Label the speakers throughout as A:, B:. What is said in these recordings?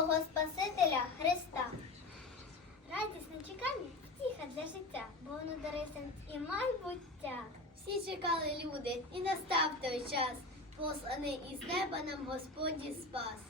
A: свого Спасителя Христа. Радісне чекання втіха для життя, бо воно дарився і майбуття. Всі чекали люди, і настав той час, посланий із неба нам Господі спас.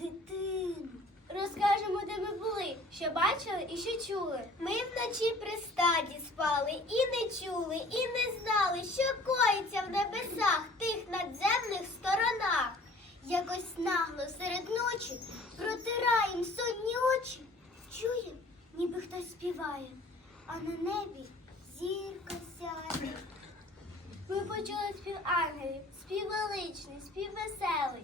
A: дитину. Розкажемо, де ми були, що бачили і що чули. Ми вночі при стаді спали і не чули, і не знали, що коїться в небесах тих надземних сторонах. Якось нагло серед ночі протираєм сотні очі. Чуєм, ніби хтось співає, а на небі зірка сяє. Ми почули спів ангелів, спів величний, спів веселий.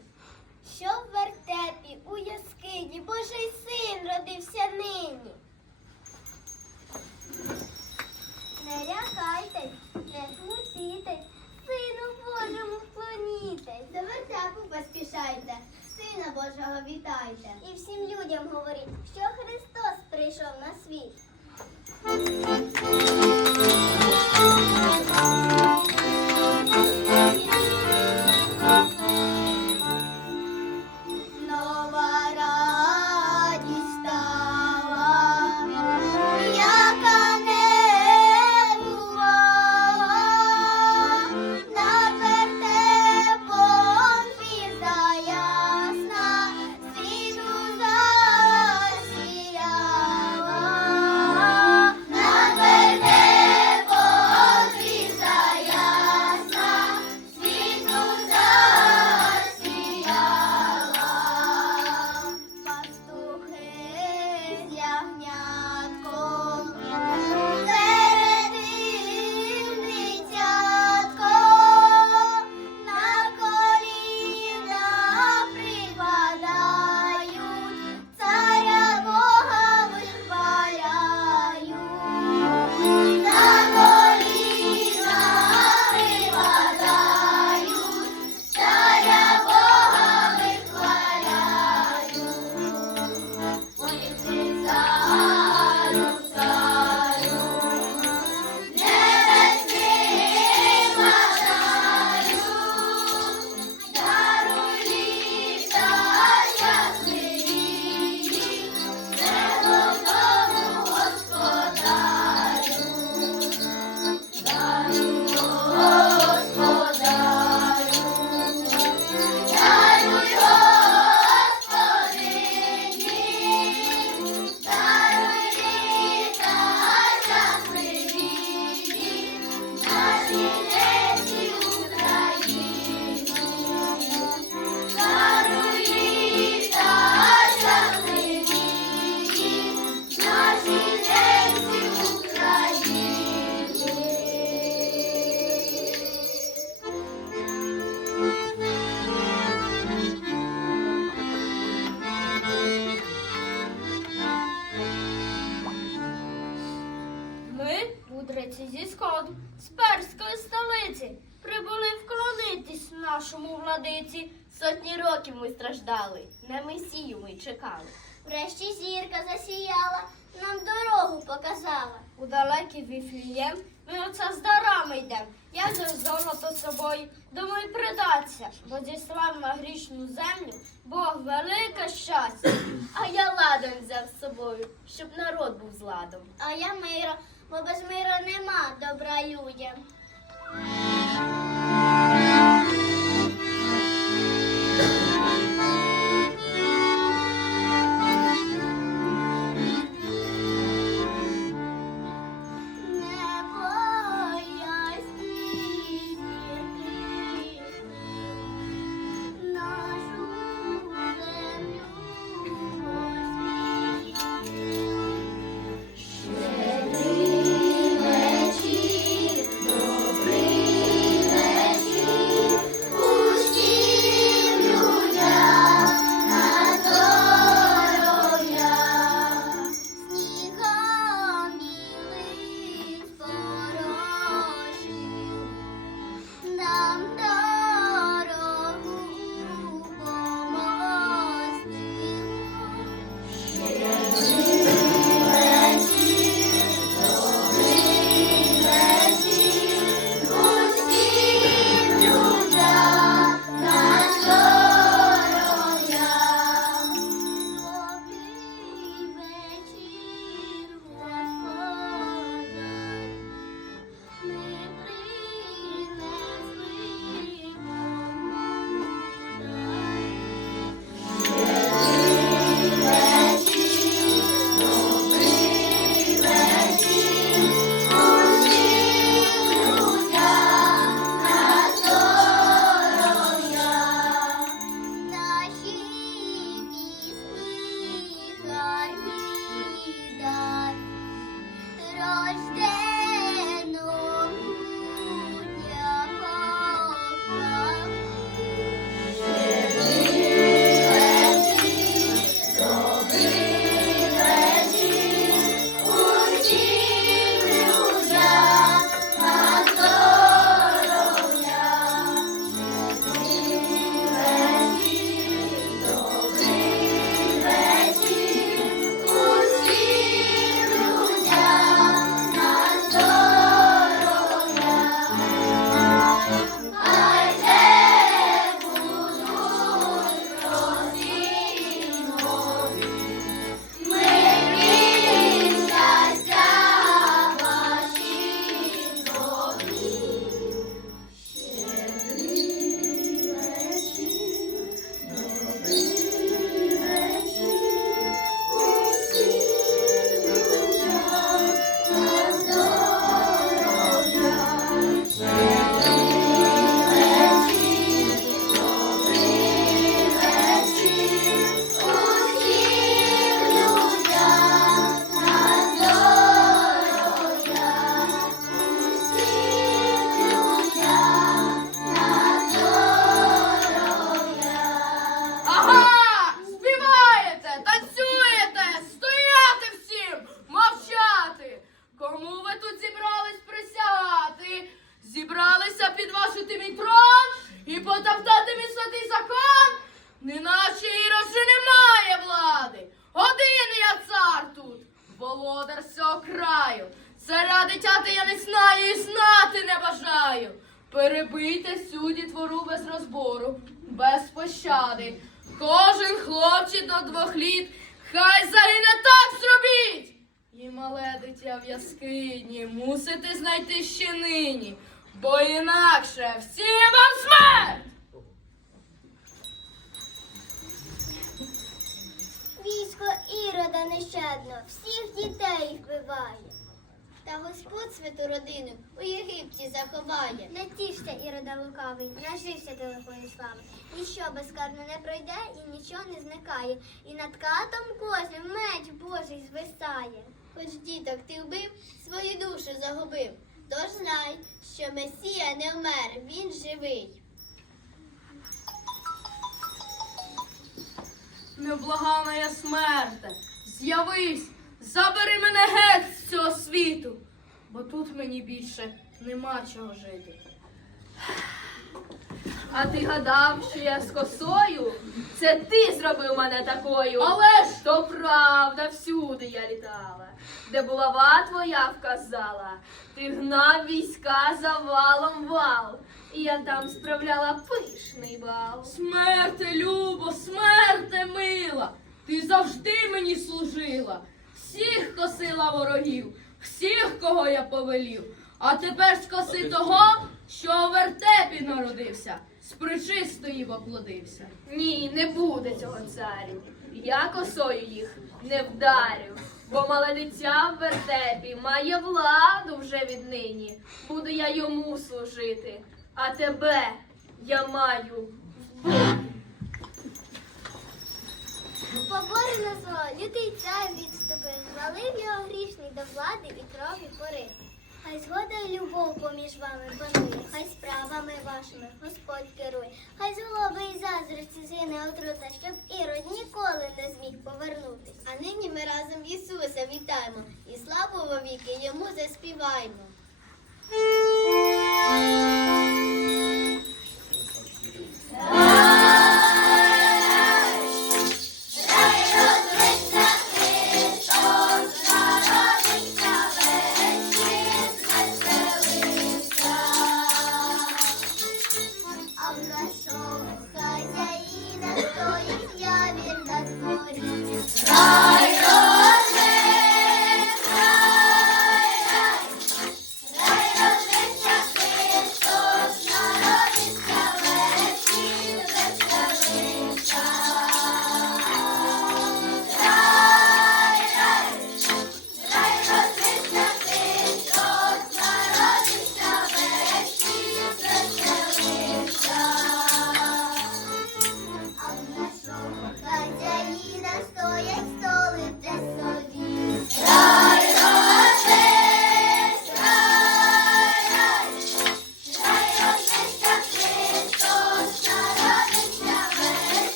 B: вулиці сотні років ми страждали, на месію ми чекали.
A: Врешті зірка засіяла, нам дорогу показала.
B: У далекий віфлієм ми оце з дарами йдемо, Я дома то собою, думаю, придаться, бо зіслав на грішну землю Бог велике щастя. А я ладом взяв з собою, щоб народ був з ладом.
A: А я мира, бо без мира нема добра людям.
B: Пощади. Кожен хлопчик до двох літ, хай загине так зробіть. І мале дитя в яскині мусите знайти ще нині, бо інакше всім вам смерть!
A: Військо Ірода нещадно, всіх дітей вбиває. Та Господь святу родину у Єгипті заховає. Не тішся, Ірода лукавий, нажився ти лихої слави. Ніщо безкарно не пройде і нічого не зникає. І над катом кожним меч Божий звисає. Хоч діток ти вбив, свою душу загубив. Тож знай, що Месія не вмер, він живий.
B: Невблагана я смерте, з'явись, забери мене геть з цього світу, бо тут мені більше нема чого жити.
C: А ти гадав, що я з косою? Це ти зробив мене такою.
B: Але ж
C: То правда, всюди я літала. Де булава твоя вказала, ти гнав війська за валом вал. І я там справляла пишний бал.
B: смерте, любо, смерте мила, ти завжди мені служила, всіх косила ворогів, всіх, кого я повелів. А тепер скоси того, що у вертепі народився, з причистої воплодився.
C: Ні, не буде цього царю. Я косою їх не вдарю, бо мале дитя в вертепі має владу вже віднині. Буду я йому служити, а тебе я маю вбити.
A: Побори назвав, лютий цар звалив його грішний до влади і крові порив. Хай згода і любов поміж вами панує, хай справами вашими Господь керує, хай злоби і заздрості згине отрута, щоб ірод ніколи не зміг повернутись. А нині ми разом Ісуса вітаємо і славу вовіки йому заспіваємо.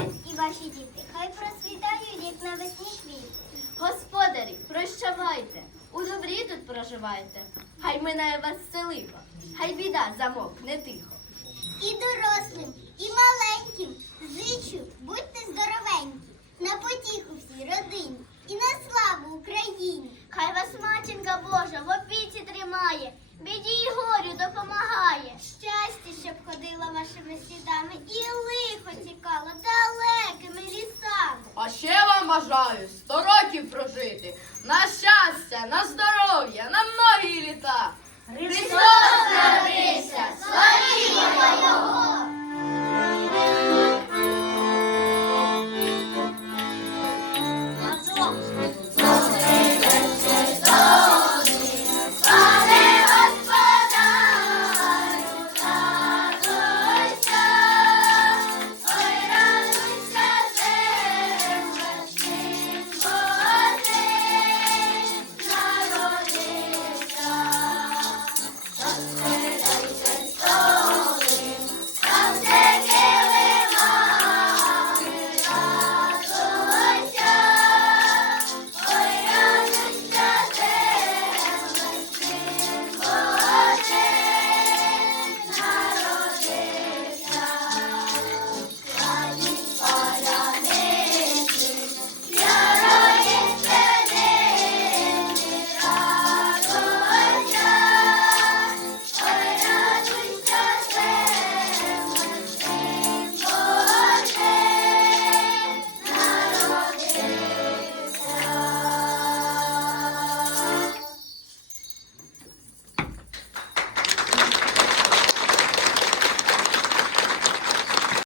A: Ваша і ваші діти, хай просвітають, як навесні квіти.
C: Господарі, прощавайте, у добрі тут проживайте. Хай минає вас селиха, хай біда замовкне тихо.
A: І дорослим, і маленьким зичу, будьте здоровенькі, на потіху всій родині і на славу Україні. Хай вас матінка Божа в опіці тримає, біді й горю допомагає. Щастя, щоб ходила вашими слідами, і лихо тікало
B: бажаю сто років прожити на щастя, на здоров'я, на многі літа. Христос народився, славімо Його!